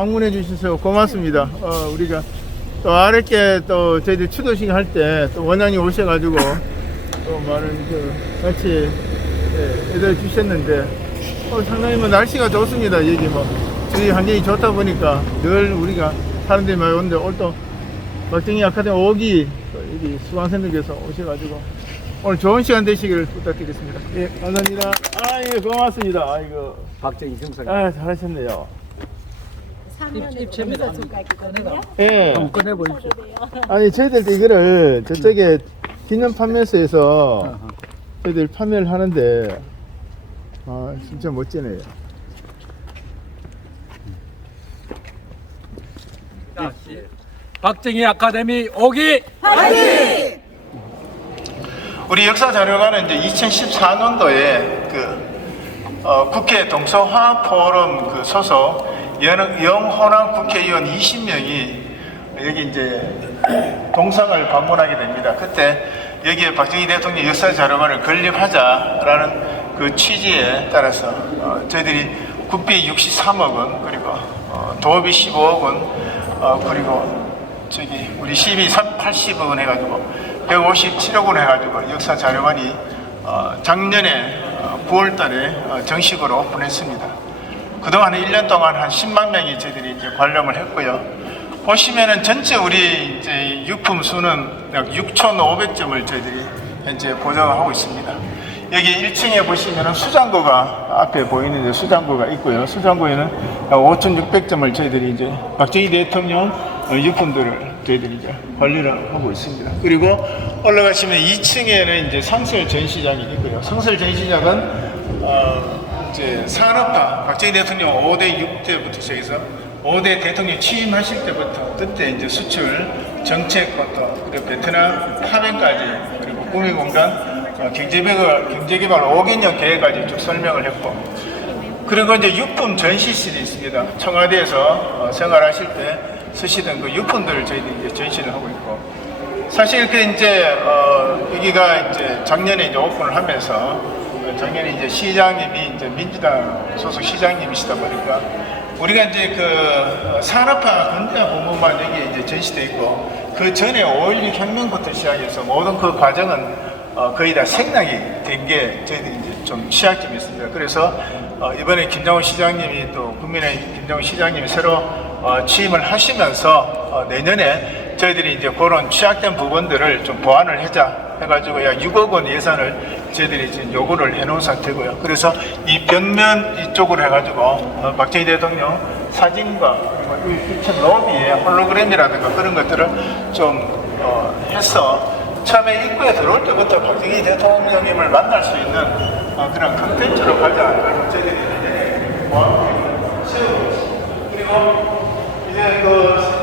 방문해 주셔서 고맙습니다. 우리가 또 아랫게 또 저희들 추도식 할 때 또 원장님 오셔가지고 또 많은 같이 해드려 주셨는데 상당히 뭐 날씨가 좋습니다. 여기 뭐 저희 환경이 좋다 보니까 늘 우리가 사람들이 많이 오는데 오늘 또 박정희 아카데미 5기 여기 수강생들께서 오셔가지고 오늘 좋은 시간 되시기를 부탁드리겠습니다. 예, 감사합니다. 예, 고맙습니다. 아이고. 박정희 형사. 잘하셨네요. 입체면 꺼내가. 예. 한번 꺼내보십시오. 아니, 저희들 이거를 저쪽에 기념 판매소에서 저희들 판매를 하는데, 진짜 멋지네요. 박정희 아카데미 5기 화이팅! 우리 역사자료관은 이제 2014년도에 국회 동서화합 포럼 소속 영호남 국회의원 20명이 여기 이제 동상을 방문하게 됩니다. 그때 여기에 박정희 대통령 역사자료관을 건립하자라는 그 취지에 따라서 저희들이 국비 63억 원, 그리고 도비 15억 원, 그리고 우리 시비 80억 원 해가지고 157억 원 해가지고 역사자료관이 작년에 9월 달에 정식으로 오픈했습니다. 그동안 1년 동안 한 10만 명이 저희들이 이제 관람을 했고요. 보시면은 전체 우리 이제 유품 수는 약 6,500점을 저희들이 현재 보정하고 있습니다. 여기 1층에 보시면은 수장고가 앞에 보이는데 수장고가 있고요. 수장고에는 약 5,600점을 저희들이 이제 박정희 대통령 유품들을 저희들이 이제 관리를 하고 있습니다. 그리고 올라가시면 2층에는 이제 상설 전시장이 있고요. 상설 전시장은 이제 산업화 박정희 대통령 5대 6대부터 시작해서 5대 대통령 취임하실 때부터 그때 이제 수출 정책부터 그리고 베트남 파병까지 그리고 국민공단 경제개발 5개년 계획까지 쭉 설명을 했고, 그리고 이제 유품 전시실이 있습니다. 청와대에서 생활하실 때 쓰시던 그 유품들을 저희들이 이제 전시를 하고 있고, 사실 이제 여기가 이제 작년에 이제 오픈을 하면서 작년에 이제 시장님이 이제 민주당 소속 시장님이시다 보니까 우리가 이제 산업화 근대화 부분만 여기에 이제 전시되어 있고, 그 전에 5.16 혁명부터 시작해서 모든 그 과정은 거의 다 생략이 된 게 저희들이 이제 좀 취약점이었습니다. 그래서 이번에 김장훈 시장님이 또 국민의힘 김장훈 시장님이 새로 취임을 하시면서 내년에 저희들이 이제 그런 취약된 부분들을 좀 보완을 하자 해가지고 약 6억 원 예산을 저희들이 지금 요구를 해놓은 상태고요. 그래서 이 벽면 이쪽으로 해가지고 박정희 대통령 사진과 그리고 2층 로비에 홀로그램이라든가 그런 것들을 좀 해서 처음에 입구에 들어올 때부터 박정희 대통령님을 만날 수 있는 그런 컨텐츠로 가자. 그래서 저희들이 이제 보완을 세우고 있습니다. 그리고 이제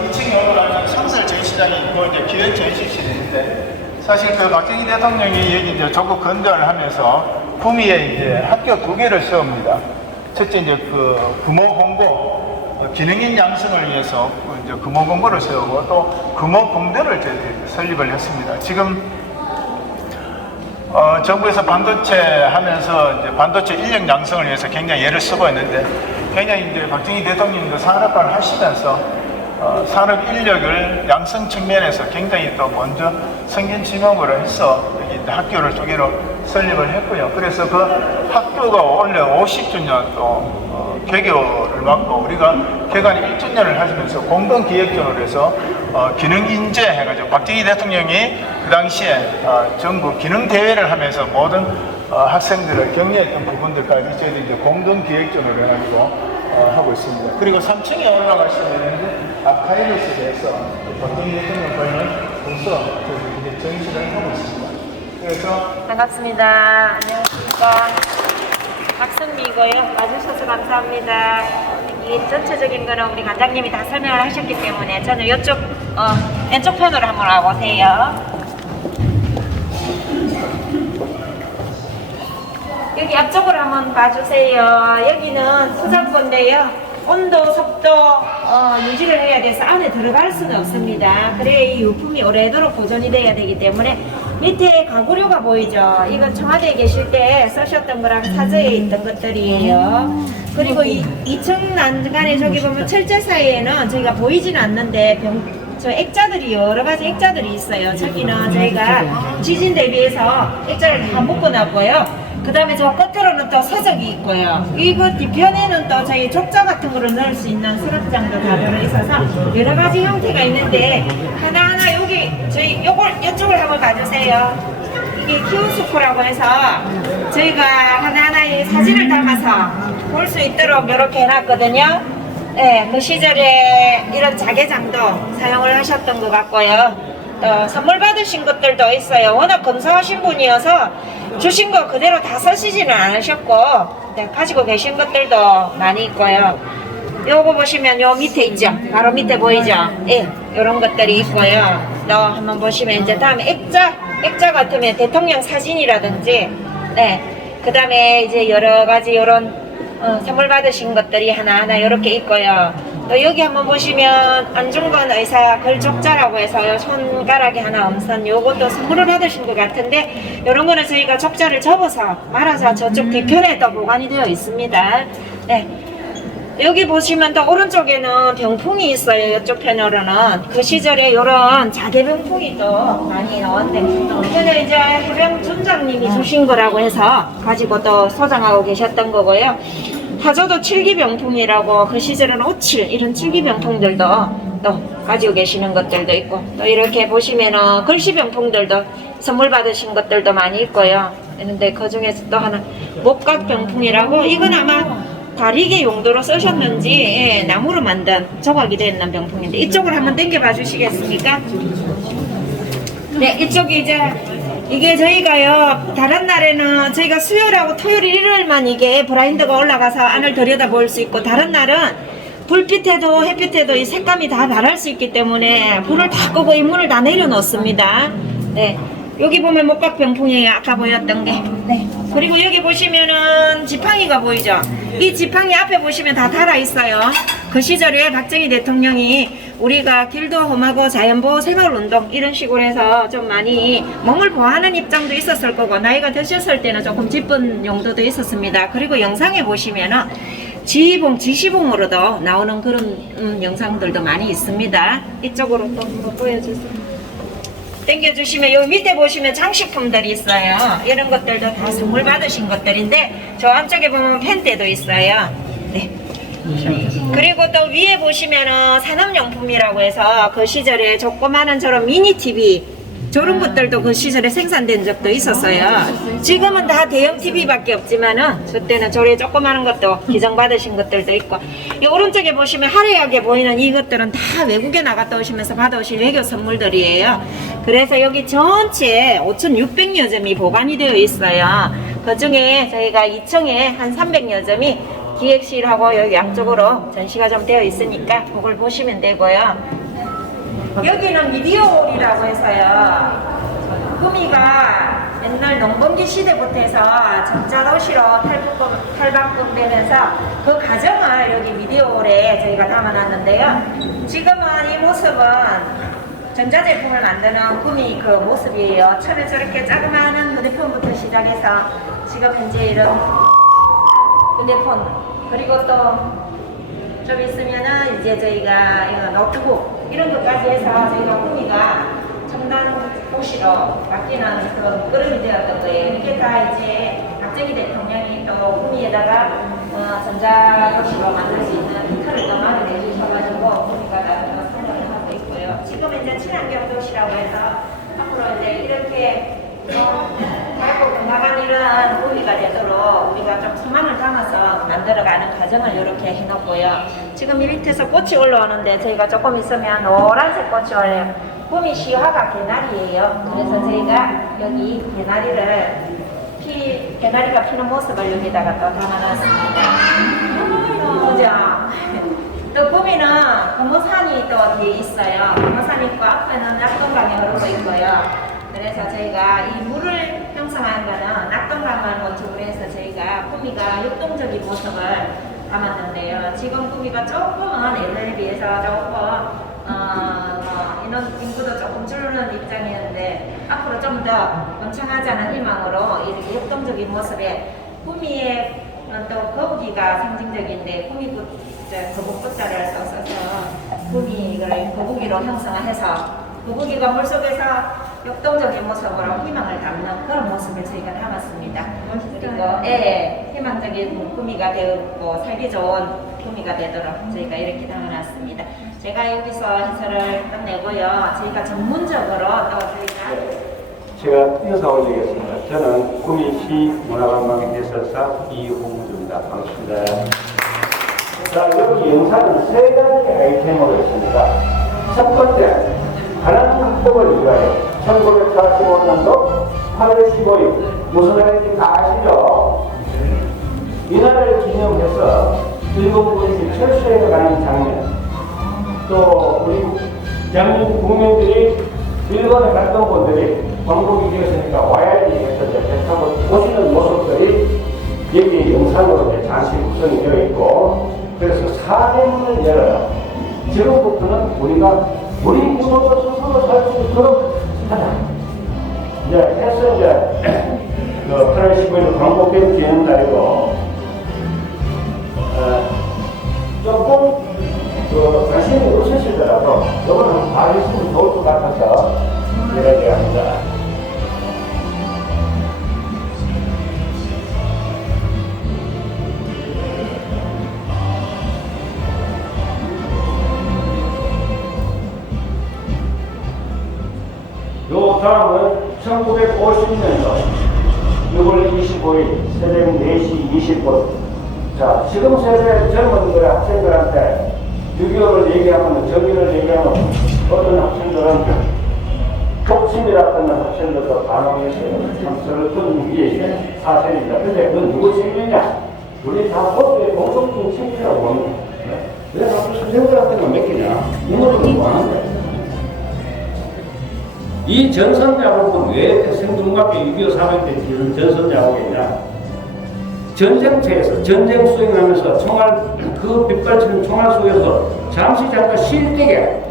2층에 올라가면 상설 전시장이 있고 이제 기획 전시실이 있는데, 사실 박정희 대통령이 여기 이제 조국 건강을 하면서 구미에 이제 학교 2개를 세웁니다. 첫째 이제 금호 홍보, 기능인 양성을 위해서 이제 금호 공고를 세우고 또 금호 공대를 저희들이 설립을 했습니다. 지금 정부에서 반도체 하면서 이제 반도체 인력 양성을 위해서 굉장히 애를 쓰고 있는데, 굉장히 이제 박정희 대통령도 산업화를 하시면서 산업 인력을 양성 측면에서 굉장히 또 먼저 성견 지명으로 해서 여기 학교를 2개로 설립을 했고요. 그래서 그 학교가 원래 50주년 또 개교를 맞고 우리가 개관 1주년을 하시면서 공동기획전으로 해서 기능인재 해가지고 박정희 대통령이 그 당시에 전국 기능대회를 하면서 모든 학생들을 격려했던 부분들까지 저희들이 이제 공동기획전으로 해가지고 하고 있습니다. 그리고 3층에 올라가시면 아카이브스에서 박정희 대통령 관련 문서 이제 전시를 하고 있습니다. 그래서 반갑습니다. 안녕하십니까. 박선미고요. 와주셔서 감사합니다. 이 전체적인 거는 우리 관장님이 다 설명을 하셨기 때문에 저는 이쪽 왼쪽 편으로 한번 와보세요. 여기 앞쪽으로 한번 봐주세요. 여기는 수장고인데요. 온도, 습도 유지를 해야 돼서 안에 들어갈 수는 없습니다. 그래야 이 유품이 오래도록 보존이 돼야 되기 때문에 밑에 가구류가 보이죠? 이건 청와대에 계실 때 쓰셨던 거랑 사저에 있던 것들이에요. 그리고 2층 난간에 저기 보면 철제 사이에는 저희가 보이지는 않는데 저 액자들이 여러 가지 액자들이 있어요. 저기는 저희가 지진 대비해서 액자를 다 묶어놨고요. 그 다음에 저 끝으로는 또 서적이 있고요. 이거 뒤편에는 또 저희 족자 같은 거를 넣을 수 있는 수납장도 다 들어있어서 여러 가지 형태가 있는데 하나하나 여기 저희 이쪽을 한번 봐주세요. 이게 키오스코라고 해서 저희가 하나하나의 사진을 담아서 볼 수 있도록 이렇게 해놨거든요. 네, 그 시절에 이런 자개장도 사용을 하셨던 것 같고요. 또 선물 받으신 것들도 있어요. 워낙 검소하신 분이어서 주신 거 그대로 다 쓰시지는 않으셨고 네, 가지고 계신 것들도 많이 있고요. 요거 보시면 요 밑에 있죠. 바로 밑에 보이죠. 예, 요런 것들이 있고요. 또 한번 보시면 이제 다음에 액자 같으면 대통령 사진이라든지 네, 그 다음에 이제 여러 가지 요런 선물 받으신 것들이 하나하나 이렇게 있고요. 또 여기 한번 보시면 안중근 의사 글족자라고 해서 요 손가락에 하나 엄선 요것도 선물을 받으신 것 같은데 이런 거는 저희가 족자를 접어서 말아서 저쪽 뒤편에 또 보관이 되어 있습니다. 네. 여기 보시면 또 오른쪽에는 병풍이 있어요. 이쪽 편으로는 그 시절에 이런 자개 병풍이 또 많이 나왔는데 이거는 이제 해병 준장님이 주신 거라고 해서 가지고 또 소장하고 계셨던 거고요. 타조도 칠기병풍이라고 그 시절은 57 이런 칠기병풍들도 또 가지고 계시는 것들도 있고 또 이렇게 보시면은 글씨병풍들도 선물 받으신 것들도 많이 있고요. 그런데 그 중에서 또 하나 목각병풍이라고 이건 아마 다리개 용도로 쓰셨는지 예, 나무로 만든 조각이 되어 있는 병풍인데 이쪽을 한번 당겨봐 주시겠습니까? 네, 이쪽이 이게 저희가요 다른 날에는 저희가 수요일하고 토요일 일요일만 이게 브라인드가 올라가서 안을 들여다볼 수 있고 다른 날은 불빛에도 햇빛에도 이 색감이 다 다를 수 있기 때문에 불을 다 끄고 이 문을 다 내려놓습니다. 네. 여기 보면 목각병풍이에요. 아까 보였던 게. 네. 그리고 여기 보시면은 지팡이가 보이죠? 이 지팡이 앞에 보시면 다 달아있어요. 그 시절에 박정희 대통령이 우리가 길도 험하고 자연보호 생활운동 이런 식으로 해서 좀 많이 몸을 보호하는 입장도 있었을 거고 나이가 드셨을 때는 조금 기쁜 용도도 있었습니다. 그리고 영상에 보시면은 지시봉으로도 나오는 그런 영상들도 많이 있습니다. 이쪽으로 또 한번 보여주세요. 당겨주시면 여기 밑에 보시면 장식품들이 있어요. 이런 것들도 다 선물 받으신 것들인데 저 안쪽에 보면 펜대도 있어요. 네. 그리고 또 위에 보시면은 산업용품이라고 해서 그 시절에 조그마한 저런 미니 TV 저런 것들도 그 시절에 생산된 적도 있었어요. 지금은 다 대형 TV밖에 없지만은 그때는 저래 조그마한 것도 기증받으신 것들도 있고 이 오른쪽에 보시면 화려하게 보이는 이것들은 다 외국에 나갔다 오시면서 받아오신 외교 선물들이에요. 그래서 여기 전체에 5,600여 점이 보관이 되어 있어요. 그 중에 저희가 2층에 한 300여 점이 기획실하고 여기 양쪽으로 전시가 좀 되어 있으니까 그걸 보시면 되고요. 여기는 미디어홀이라고 해서요. 구미가 옛날 농번기 시대부터 해서 전자도시로 탈바꿈되면서 그 과정을 여기 미디어홀에 저희가 담아놨는데요. 지금은 이 모습은 전자제품을 만드는 구미 그 모습이에요. 처음에 저렇게 자그마한 휴대폰부터 시작해서 지금 현재 이런 휴대폰 그리고 또 좀 있으면은 이제 저희가 이거 노트북 이런 것까지 해서 저희가 구미가 첨단 도시로 바뀌는 그런 걸음이 되었던 거예요. 이게 다 이제 박정희 대통령이 또 구미에다가 전자도시로 만들 수 있는 기틀을 더 많이 내주셔가지고 구미가 나름대로 생각을 하고 있고요. 지금 이제 친환경 도시라고 해서 앞으로 이제 이렇게 밝고 건강한 이런 구미가 되도록 우리가 좀 소망을 담아서 만들어가는 과정을 이렇게 해놓고요. 지금 이 밑에서 꽃이 올라오는데 저희가 조금 있으면 노란색 꽃이 올라요. 구미 시화가 개나리예요. 그래서 저희가 여기 개나리가 피는 모습을 여기다가 또 담아놨습니다. 그죠? 또 구미는 금호산이 또 뒤에 있어요. 금호산이 있고 앞에는 낙동강이 흐르고 있고요. 그래서 저희가 이 물을 형성한 거는 낙동강을 모티브로 해서 저희가 구미가 역동적인 모습을 담았는데요. 지금 구미가 조금은 예전에 비해서 조금 인구도 조금 줄는 입장이었는데 앞으로 좀 더 번창하자는 희망으로 이렇게 협동적인 모습에 구미의 또 거북이가 상징적인데 거북꽃자를 써서 구미를 거북이로 형성해서 거북이가 물속에서 역동적인 모습으로 희망을 담는 그런 모습을 저희가 담았습니다. 그리고 희망적인 구미가 되고 살기 좋은 구미가 되도록 저희가 이렇게 담아놨습니다. 제가 여기서 해설을 끝내고요. 저희가 전문적으로 또 제가 인사 올리겠습니다. 저는 구미시 문화관광 해설사 이홍주입니다. 반갑습니다. 자, 여기 영상은 세 가지 아이템으로 있습니다. 첫 번째, 가난 극복을 위하여 1945년도 8월 15일 무슨 날인지 다 아시죠? 이날을 기념해서 일본 군인이 철수해 가는 장면, 또 우리 대한민국 국민들이 일본에 갔던 분들이 왕복이 되었으니까 와야지 해서 배 타고 오시는 모습들이 여기 영상으로 잠시 구성이 되어 있고, 그래서 사대문을 열어요. 지금부터는 우리 구도도 스스로 살 수 있도록 하자. 이제 해서 이제 8월 15일 광복절 기념날이고, 조금 관심이 없으시더라도 이거는 봐주시면 좋을 것 같아서 이렇게 합니다. 요 다음은 1950년도 6월 25일 새벽 4시 20분. 자, 지금 세대 젊은 학생들한테 6.25를 얘기하면, 정의를 얘기하면 어떤 학생들은 독침이라고 하는 학생들도 반응했어요. 참 슬픈 일이 사실입니다. 근데 그건 누구 책임이냐? 우리 다 모두의 공통적인 책임이라고 봅니다. 왜 자꾸 선생들한테만 맡기냐? 이모들은 뭐 하는데? 이 전선자국은 왜 생중학교 6.25 사병 때 전선자국이냐? 전쟁터에서 전쟁 수행하면서 총알, 그 빛깔치는 총알 속에서 잠깐 쉴 때게,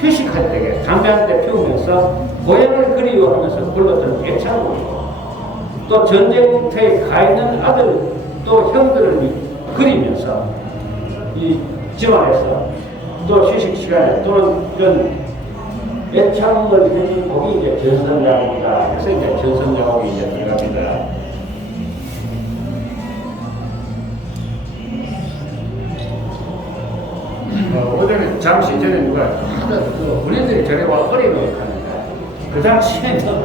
휴식할 때게 담배 한 대 피우면서 고향을 그리워하면서 불렀던 애창곡이고, 또 전쟁터에 가 있는 아들 또 형들을 그리면서 이 집안에서 또 휴식 시간에 또는 이런 애창을 해준 곡이 이제 전선자곡이다 해서 이제 전선자곡이 이제 들어갑니다. 어제는 잠시 전에 누가 하도 우리들이 저래 와 어리고 가는데, 그 당시에는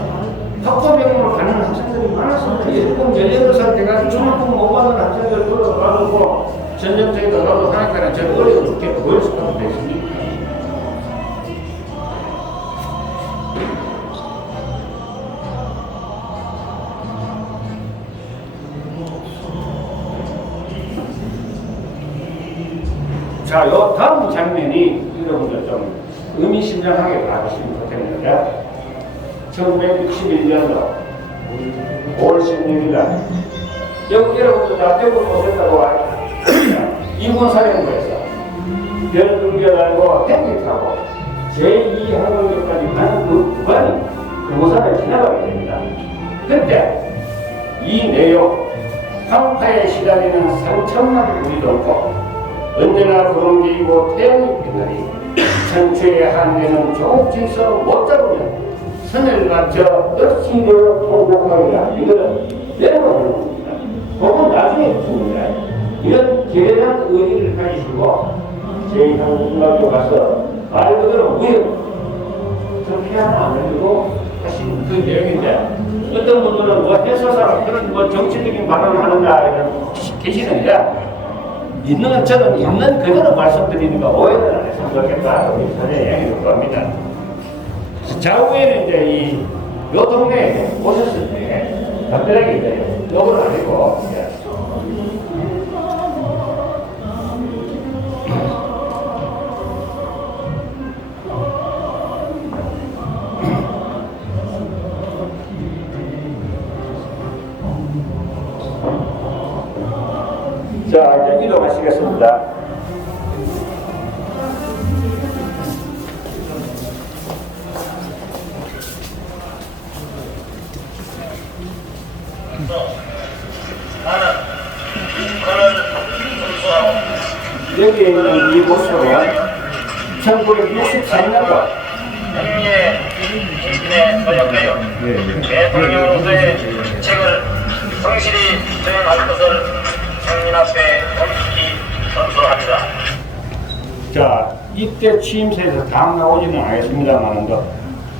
학교병으로 가는 학생들이 많았습니다. 18살 때가 중학교 못 가는 학생들 불러가지고 전쟁터에 가서 하니까 저 어리고 죽게 보일 수밖에 없습니다. 자, 요 다음 장면이 여러분들 좀 의미심장하게 봐주시면 좋겠는데, 1961년도 5월 16일 날, 여러분들 나태국을 보셨다고 이군사령부에서 별들별 알고 탱기 타고 제2항공기까지 가는 그 구간이 금호산을 지나가게 됩니다. 그때 이 내용, 황파에 시달리는 상천만 우리도 없고, 언제나 구름 기고 태양이 빛나니 천추의 한계는 조국질서 못 잡으면 선을 맞춰 억지로 통곡하리라. 이거는 내려가는 겁니다. 복은 나중에 붙습니다. 이런 계획한 의지를 가지시고 제2항공기로 가서 말 그대로 무역 그렇게 하나 안 해주고 하신 그 내용인데, 어떤 분들은 뭐 해서사 그런 뭐 정치적인 발언을 하는가 이런 계시는데, 있는 저는 있는 그대로 말씀드리니까 오해는 안 했으면 좋겠다. 우리 사내 이야기를 합니다. 좌우에는 이제 요 동네에 오셨을 때 đặc別하게 이제 욕을 아니고 자, 이제 이동하시겠습니다. 나는 그를 선수하고 여기에 있는 이 모습은 1963년도 국민의 인민에 노력하여 대통령으로서의 책을 성실히 수행할 것을 국민 앞에 공식히 선서합니다. 자, 이때 취임새에서 다 나오지는 않았습니다만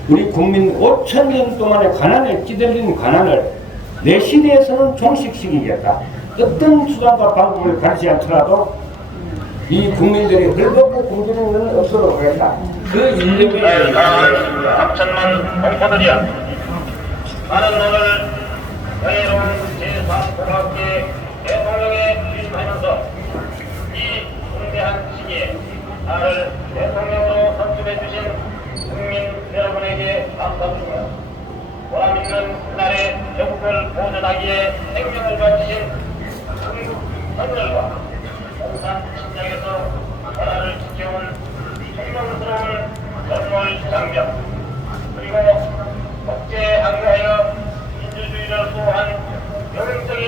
우리 국민 5,000년 동안의 가난에 찌들린 가난을 내 시대에서는 종식시키겠다. 어떤 수단과 방법을 가르치지 않더라도 이 국민들이 헐벗고 굶주리는 것은 없도록 하겠다. 그 인력의 감천만 공포들이야. 나는 오늘 영예로운 제3공화국의 대통령에 취임하면서 이 중대한 시기에 나를 대통령으로 선출해 주신 국민 여러분에게 감사드립니다. 보람 있는 그날의 정국을 보존하기에 생명을 바치신 한국 선열과 공산 침략에서 나라를 지켜온 총명스러운 전몰 장병 그리고 국제 항거하여 민주주의를 수호한 혁명적인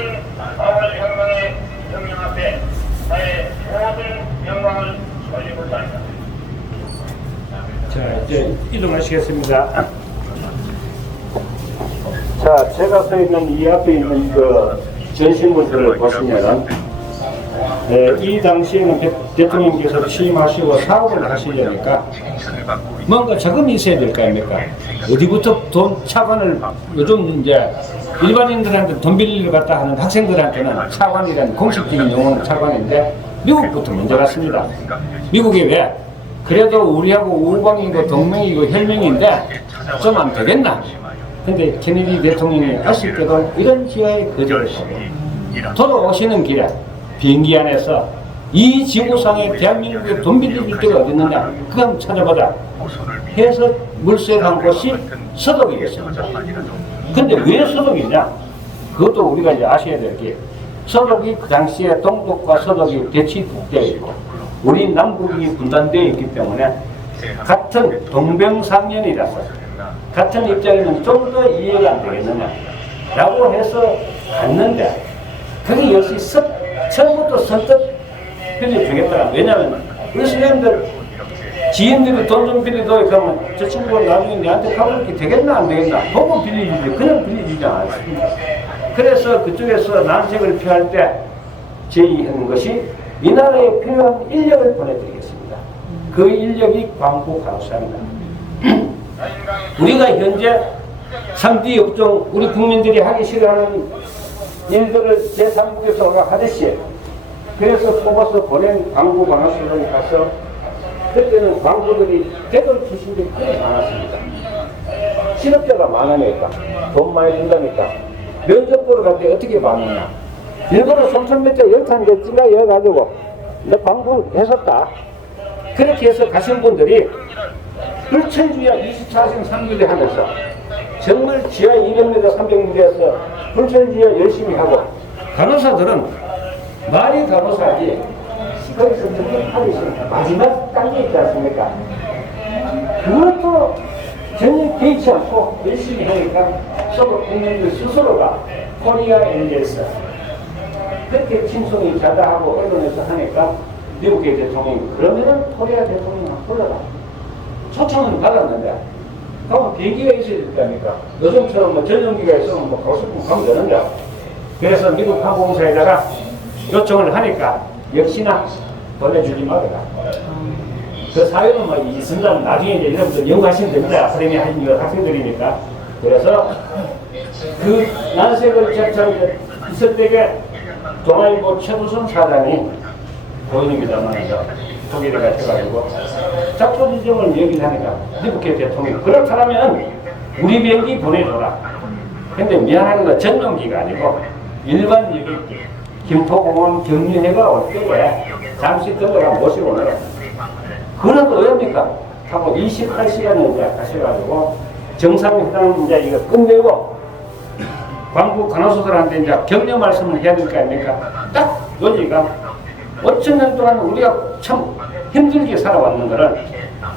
4월 혁명의 명령 앞에 나의 모든 영광을 돌리고 합니다. 자, 이제 이동하시겠습니다. 자, 제가 서 있는 이 앞에 있는 그 전신물들을 보시면 이 당시에는 대통령께서 취임하시고 사업을 하시려니까 뭔가 자금이 있어야 될 거 아닙니까? 어디부터 돈 차관을 요즘 이제 일반인들한테 돈 빌리러 갔다 하는 학생들한테는 차관이라는 공식적인 용어는 차관인데 미국부터 먼저 갔습니다. 미국이 왜? 그래도 우리하고 우방이고 동맹이고 혈맹인데 좀 안 되겠나? 근데 케네디 대통령이 아쉽게도 이런 기회에 거절을 하고 돌아오시는 길에 비행기 안에서 이 지구상에 대한민국에 돈 빌릴 데가 어디 있느냐? 그거 한번 찾아보자 해서 물색한 곳이 서독이었습니다. 근데 왜 서독이냐? 그것도 우리가 이제 아셔야 될 게 서독이 그 당시에 동독과 서독이 대치되어 있고 우리 남북이 분단되어 있기 때문에 같은 동병상련이라서 같은 입장에는 좀 더 이해가 안 되겠느냐 라고 해서 갔는데 그게 역시 처음부터 선뜻 빌려주겠더라. 왜냐하면 우리 선생님들 지인들이 돈 좀 빌려도 그러면 저 친구가 나중에 내한테 가볼게 되겠나 안 되겠나 보고 빌려주지 그냥 빌려주지 않았습니다. 그래서 그쪽에서 난색을 피할 때 제의하는 것이 이 나라에 필요한 인력을 보내드리겠습니다. 그 인력이 광고 간호사입니다. 우리가 현재 3D 업종 우리 국민들이 하기 싫어하는 일들을 제3국에서 하듯이 그래서 뽑아서 보낸 광고 간호사들이 가서 그때는 광고들이 대돈 출신들이 그리 많았습니다. 실업자가 많으니까 돈 많이 준다니까 면접 보러 갈 때 어떻게 받느냐 일본은 손천몇자 10탄 여가지고 내 광고 했었다. 그렇게 해서 가신 분들이 불철주야 24시간 3교대 하면서 정말 지하 200m 300m에서 불철주야 열심히 하고 간호사들은 말이 간호사지 거기서 하기 싫다. 마지막 단계 있지 않습니까? 그것도 전혀 개의치 않고 열심히 하니까 서로 국민들 스스로가 코리아 엔젤스 그렇게 친송이 자다하고 언론에서 하니까 미국의 대통령이 그러면은 코리아 대통령이 불러라. 초청은 받았는데 그러면 비행기가 있어야 될 거 아닙니까? 요즘처럼 뭐 전용기가 있으면 뭐 가고 싶으면 가면 되는데 그래서 미국 항공사에다가 요청을 하니까 역시나 보내주지 말아라. 그 사회는 뭐 이순간 나중에 이제 여러분들 연구하시면 됩니다. 프레미 하신 거 학생들이니까. 그래서 그 난색을 접촉 있을 때에 동아일보 최두선 사장이 도인입니다만 독일에 가셔가지고 작조지정을 얘기를 하니까 미국의 대통령이 그렇다면 우리 비행기 보내줘라. 근데 미안한 건 전용기가 아니고 일반 여객기 김포공원 경유해가 올 때에 잠시 들어가 모시고 오느라 그래도 어렵니까? 하고 28시간을 이제 가셔가지고 정상회담 이제 이거 끝내고 광부 간호사들한테 이제 격려 말씀을 해야 될 거 아닙니까? 딱 요지가 5,000년 동안 우리가 참 힘들게 살아왔는 거를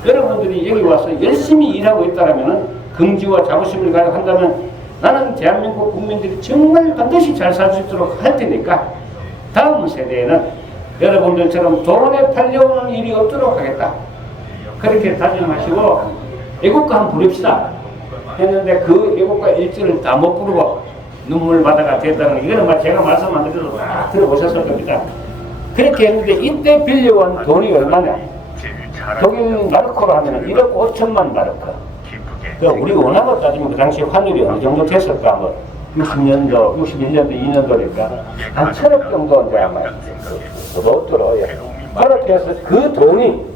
여러분들이 여기 와서 열심히 일하고 있다면 긍지와 자부심을 가지고 한다면 나는 대한민국 국민들이 정말 반드시 잘 살 수 있도록 할 테니까 다음 세대에는 여러분들처럼 돈에 팔려오는 일이 없도록 하겠다. 그렇게 다짐하시고 애국가 한번 부릅시다 했는데 그 애국가 일절을 다 못 부르고 눈물바다가 됐다는 이거는 막 제가 말씀 안 드려도 다 들어보셨을 겁니다. 그렇게 했는데 이때 빌려온 돈이 얼마냐? 독일 마르크로 하면 1억 5천만 마르크. 우리 원화로 따지면 그 당시 환율이 어느 정도 됐을까? 뭐 60년도, 61년도, 2년도니까 한 1,000억 정도 이제 아마 못 들어요. 그렇게 해서 그 돈이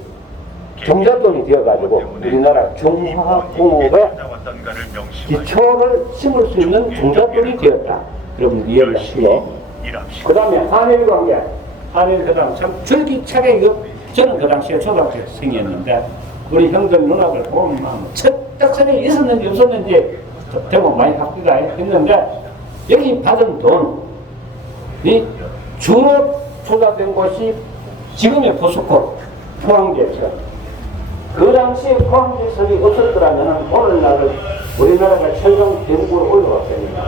종잣돈이 되어가지고 우리나라 중화공업의 기초를 심을 수 있는 종잣돈이 되었다. 여러분 이해를 하시고 그 다음에 한일 관계, 한일 그 다음 참 줄기차게 저는 그 당시에 초등학생이었는데 우리 형들 누나들 보면 척딱하게 있었는지 없었는지 대부분 많이 학비가 했는데 여기 받은 돈이 주로 투자된 곳이 지금의 포스코 포항제철. 그 당시에 포항제철이 없었더라면 오늘날은 우리나라가 철강 대국으로 올라왔습니다.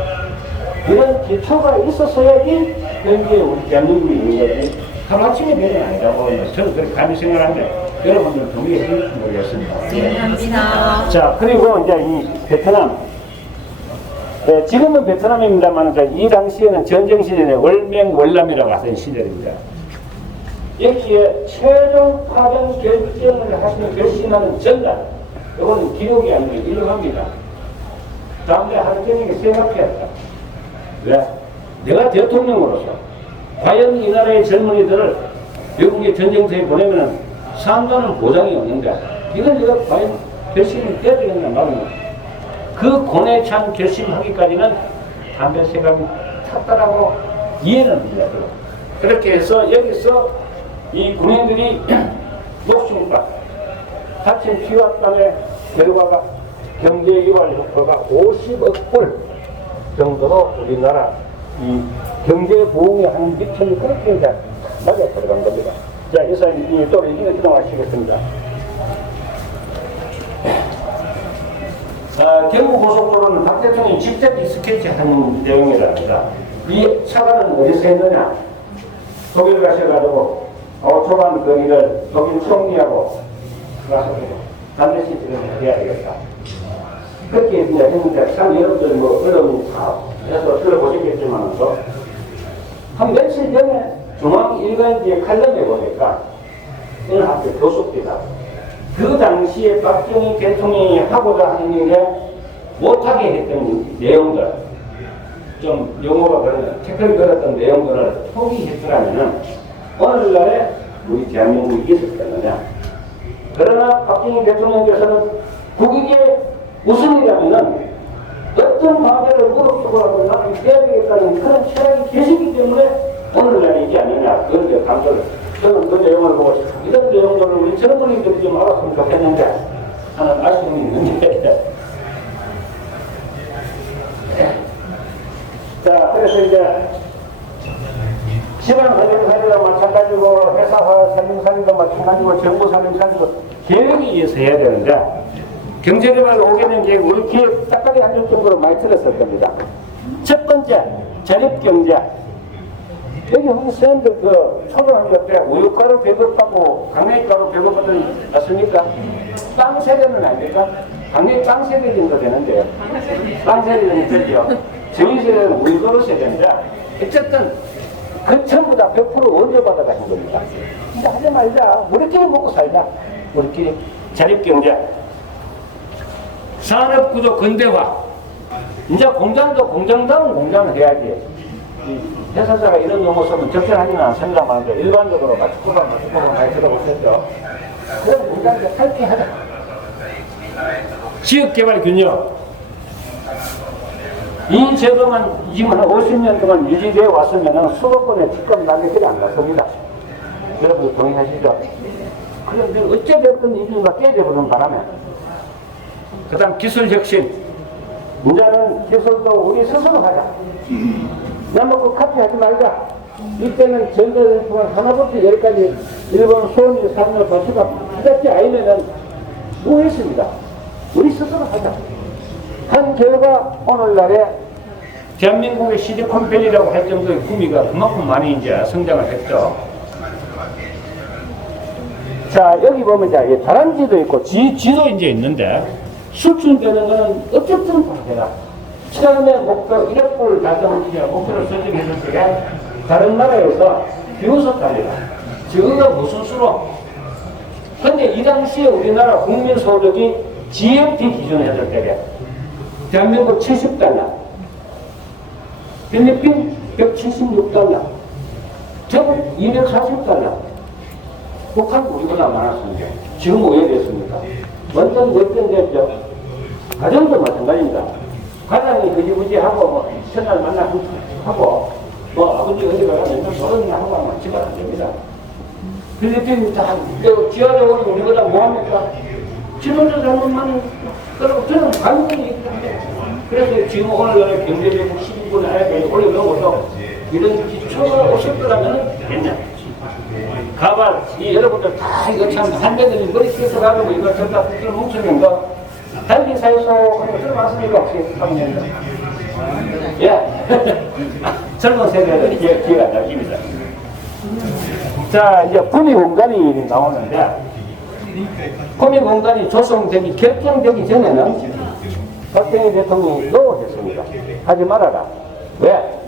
이런 기초가 있었어야지 현재 우리 대한민국이 있는 거지 하루아침에 되는 아니라고 저는 그렇게 감히 생각하는데 여러분들 동의해 주실지 모르겠습니다. 감사합니다. 자, 그리고 이제 이 베트남. 네, 지금은 베트남입니다만 이 당시에는 전쟁 시절에 월맹월남이라고 하던 시절입니다. 여기에 최종 파병 결정을 하시는 결심하는 전날, 이거는 기록이 아니고 일용합니다. 다음날 하루 종일 생각해왔다. 왜? 내가 대통령으로서 과연 이 나라의 젊은이들을 외국의 전쟁터에 보내면 산다는 보장이 없는데 이걸 내가 과연 결심을 해야 되겠나 말이야. 그 고뇌 찬 결심하기까지는 담배 생각이 탔다라고 이해는 합니다. 그렇게 해서 여기서 이 군인들이 목숨과 다친 피와 땀의 결과가 경제 유발 효과가 50억 불 정도로 우리나라 이 경제 부흥에 한 미천이 그렇게 이제 맞아 들어간 겁니다. 자, 이사님 또 얘기를 들어가시겠습니다. 경부고속도로는 박 대통령이 직접 스케치하는 내용이랍니다. 이 사과는 어디서 했느냐? 독일 가셔가지고 초반 거기를 독일 총리하고 가서 반드시 해야 되겠다. 그렇게 이제 했는데 참 여러분들 뭐 어려움이 다 해서 들어보셨겠지만 한 며칠 전에 중앙일간지의 칼럼에 보니까 어느 학교 교수입니다. 그 당시에 박정희 대통령이 하고자 하는 일에 못하게 했던 내용들, 좀 용어가 그러면 태클 걸었던 내용들을 포기했더라면 오늘날에 우리 대한민국이 있었겠느냐. 그러나 박정희 대통령께서는 국익의 우선이라면 어떤 방해를 무릅쓰고라도 나는 해야 되겠다는 그런 철학이 계시기 때문에 오늘날에 있지 않느냐. 그런 게 강조를. 저는 그 내용을 보고 이런 내용들을 우리 젊은이들이 좀 알았으면 좋겠는데 하는 아쉬움이 있는데 자, 그래서 이제 지방 살림살이도 마찬가지고 회사 살림살이도 마찬가지고 정부 살림살이도 계획에 의해서 해야 되는데 경제개발 5개년 계획 우리 기획 딱딱이 한 줄 정도로 많이 들었을 겁니다. 첫 번째 자립경제. 여기 우리 선생님들 그 초등학교 때 우유가루 배급받고 강냉이가루 배급받지 않습니까? 빵 세대는 아닙니까? 강냉이 빵 세대 정도 되는데요. 빵 세대는 되죠. 저희 세대는 우유가루 세대인데 어쨌든 그 전부 다 100% 원조 받아가신 겁니다. 근데 하지 말자. 우리끼리 먹고 살자. 우리끼리 자립경제. 산업구조 근대화. 이제 공장도 공장다운 공장을 해야지. 회사사가 이런 용어 쓰면 적절하지는 않습니다만 일반적으로 마트코가 많이 들어보셨죠. 그런 공장을 탈피하자. 지역개발 균형. 이 제도만 지금 한 50년 동안 유지되어 왔으면 수도권에 집값 나게 안 났습니다. 여러분 동의하시죠? 그런데 어찌됐든 이민가 깨져버리는 바람에 그 다음 기술혁신. 이제는 기술도 우리 스스로 하자. 나먹고 카피하지 말자. 이때는 전자제품 하나부터 10까지 일본 소니 산업 도시가 부잣지 아니면은 뭐 했습니다. 우리 스스로 하자. 한 결과 오늘날에 대한민국의 시리콘밸리라고 할 정도의 구미가 그만큼 많이 이제 성장을 했죠. 자, 여기 보면 이제 다람쥐도 있고 쥐도 이제 있는데 수출되는 거는 어쨌든 다 해라. 처음에 목표 1억불 달성을 목표를 설정했을 때 다른 나라에서 비웃어 달리라. 저거가 무슨 수로? 근데 이 당시에 우리나라 국민 소득이 GMP 기준으로 했을 때에 대한민국 70달러, 필리핀 176달러, 태국 240달러, 북한 우리보다 많았습니다. 지금 왜 됐습니까? 완전 역전됐죠. 가정도 마찬가지입니다. 가장이 흐지부지하고 뭐 첫날 만나고 뭐 아버지 어디 가면 결혼이나 하고 하면 집안 안 됩니다. 필리핀 다 지하적으로 우리보다 뭐합니까? 지금도 잘못만 그리고 저는 관건이 있기 때문에 그래서 지금 오늘날의 경제적인 12분 안에 올려놓고서 이런 기초가 오실 거라면 됐냐? 가발, 이 여러분들 다 이거 참 한배들이 머리 씻어 가지고 이거 전다 국기를 뭉치는 거 달리 사유소 하는 거 들어봤습니까? 혹시 3년도? 예. 젊은 세대는 기회가 안 잡힙니다. 자, 이제 구미공단이 나오는데 구미공단이 조성되기, 결정되기 전에는 박정희 대통령이 노했습니다. 하지 말아라. 왜?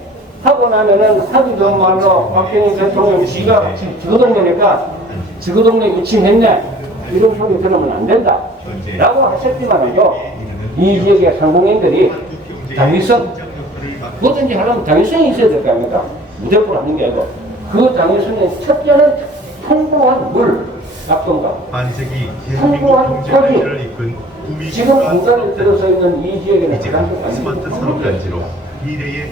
하고 나면은 하기도 말로 박정희 대통령 지가 지구동네니까 지구동네 유치했네 이런 소리 들으면 안 된다 라고 하셨지만도 이 지역의 상공인들이 당위성 뭐든지 하려면 당위성이 있어야 될 거 아닙니까? 무대포로 하는 게 아니고 그 당위성의 첫째는 풍부한 물 낙동강 풍부한 토지 지금 공단에 들어서 있는 이 지역에는 가장 스마트 산업단지로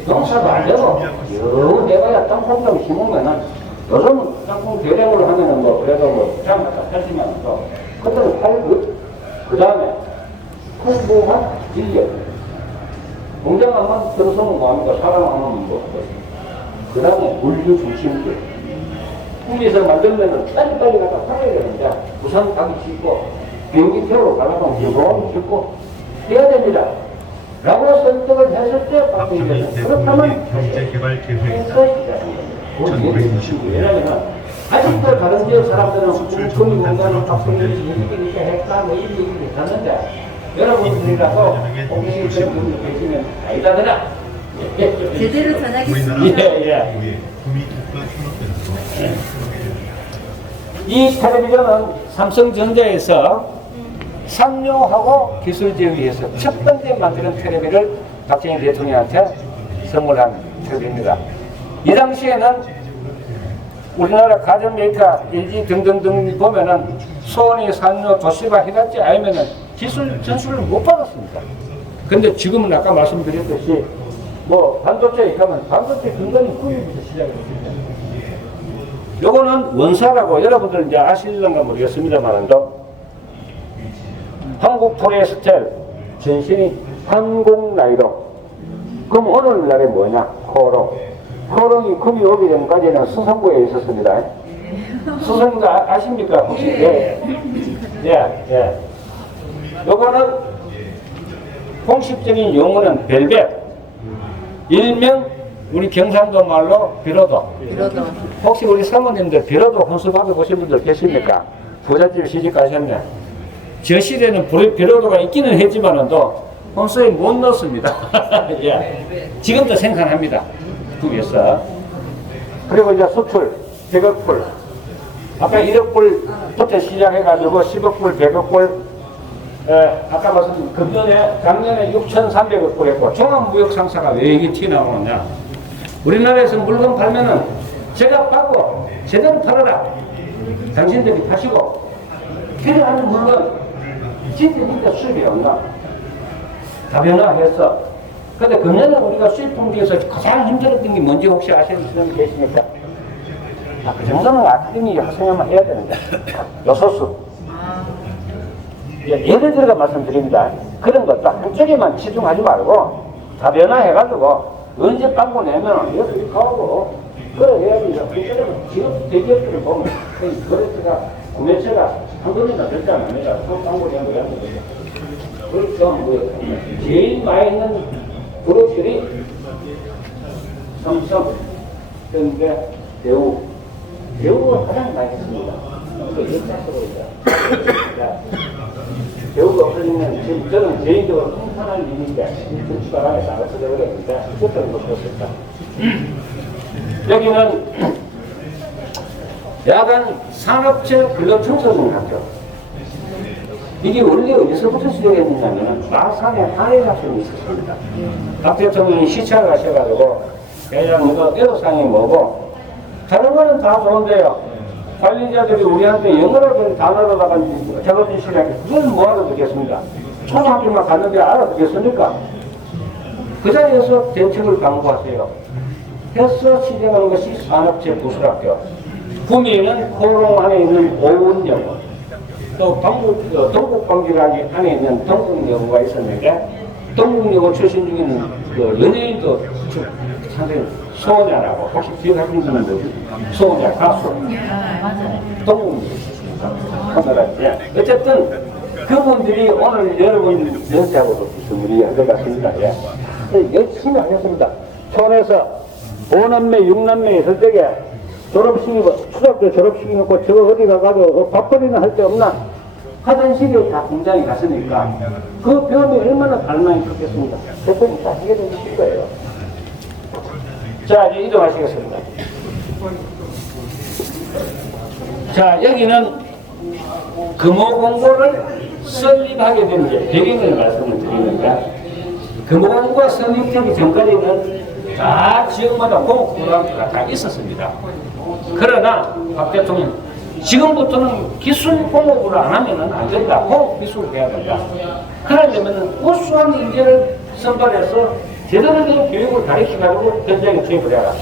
농사도 안 되고 여러 내가야 땅콩 심으면은 요즘 땅콩 대량으로 하면은 뭐 그래도 뭐 장마다 팔지만 또 그때는 팔고 그 다음에 풍부한 인력 공장만 들어서는 뭐합니까? 사람 하면 그 다음에 물류 중심들 국내에서 만들면은 빨리빨리 갖다 팔아야 되는데 부산 가기 쉽고 비행기 태우러 가려면 일본 쉽고 해야 됩니다. 라고 설득을 했을 때 박정희 대통령 그렇다면 경제개발 계획 왜냐면 아직도 다른 지역 사람들은 국토의 공간을 박정희 이렇게 했다 뭐 이런 얘기를 했었는데 여러분들이라고 혹시 그런 분들 계시면 아니다더라 제대로 전하겠습니다. 우리나라 구미 국가 산업단지로 이 텔레비전은 삼성전자에서 상용하고 기술제휴에서 첫 번째 만드는 텔레비를 박정희 대통령한테 선물한 텔레비입니다. 이 당시에는 우리나라 가전메이커 LG 등등등 보면은 소니, 산요, 도시바 해갔지 아니면은 기술 전수를 못 받았습니다. 근데 지금은 아까 말씀드렸듯이 뭐 반도체에 가면 반도체 근간이 구입부터 시작했습니다. 요거는 원사라고 여러분들 이제 아실런가 모르겠습니다만도 한국 포레스텔 전신이 한국나이로 그럼 오늘날에 뭐냐? 코롱이 금이 오기 전까지는 수성구에 있었습니다. 수성구 아십니까? 혹시? 예. 요거는 공식적인 용어는 벨벳 일명 우리 경상도 말로 비로도. 혹시 우리 사모님들 비로도 혼수 받아보신 분들 계십니까? 부잣집 시집 가셨네. 저 시대는 비로도가 있기는 했지만도 혼수에 못 넣었습니다. 예. 지금도 생산합니다. 국에서. 그리고 이제 수출 100억불. 아까 1억불부터 시작해가지고 10억불, 100억불. 아까 말씀 금년에 작년에 6,300억불 했고 종합무역상사가 왜 이게 튀어나오느냐? 우리나라에서 물건 팔면은 제가 받고 제대로 팔아라. 당신들이 파시고 필요한 물건 진짜 수입이 온다. 다 변화했어. 근데 금년에 우리가 수입품 중에서 가장 힘들었던 게 뭔지 혹시 아시는 분 계십니까? 그 정도는 아카데미 학생이면 해야 되는데 요소수. 예를 들어 말씀드립니다. 그런 것도 한쪽에만 치중하지 말고 다 변화해가지고 언제 빵고 내면 여기 가고 그래 해야지. 지금 대기업들을 보면 거래처가 구매처가 한 번이나 절대 안 합니다. 또 빵고 내는 거야. 그렇죠. 제일 많이 있는 그룹들이 삼성, 현대, 대우가 가장 많이 했습니다. 그 역사적으로 배우가 없어지면 지금 저는 개인적으로 통탄한 일인데 정치가랑에 나가서 그랬는데 그것도 못했었다. 여기는 야간 산업체 근로청소년 학교. 이게 원래 어디서부터 시작했느냐면 마산에 한해 학생이 있었습니다. 박 대통령이 시찰을 하셔가지고 그냥 이거 애로사항이 뭐고 다른 거는 다 좋은데요. 관리자들이 우리한테 영어로 단어로다가 적어주시라니까 그걸 뭐 알아듣겠습니까? 초등학교만 갔는데 알아듣겠습니까? 그 자리에서 대책을 강구하세요. 해서 시작한 것이 산업체 부술학교. 구미에는 호롱 안에 있는 오운여고, 또 동국방지구 안에 있는 동국여고가 있었는데 동국여고 출신 중에는 그 연예인도 상당히 소녀라고 혹시 기억하시는 분은 뭐지? 소녀 가수 동국여고 어쨌든 그분들이 오늘 여러분 연세하고도 무슨 일이 할 것 같습니다. 예. 열심히 하셨습니다. 촌에서 5남매 6남매 있을 적에 졸업식이고 초등학교 졸업식이 놓고 저 어디 가가지고 밥벌이나 할 데 없나? 화장실에 다 공장에 갔으니까 그 병이 얼마나 갈망이 좋겠습니다. 대통령이 다 해결해 주실 거예요. 자, 이제 이동하시겠습니다. 자, 여기는 금호공고를 설립하게 된 이제 배경을 말씀을 드리는데 금호공고가 설립되기 전까지는 다 지역마다 공업고등학교가 다 있었습니다. 그러나 박 대통령 지금부터는 기술 공업을 안 하면은 안 된다. 공업 기술을 해야 된다. 그러려면 우수한 인재를 선발해서 제대로 된 교육을 가르쳐가지고 현장에 투입을 해라.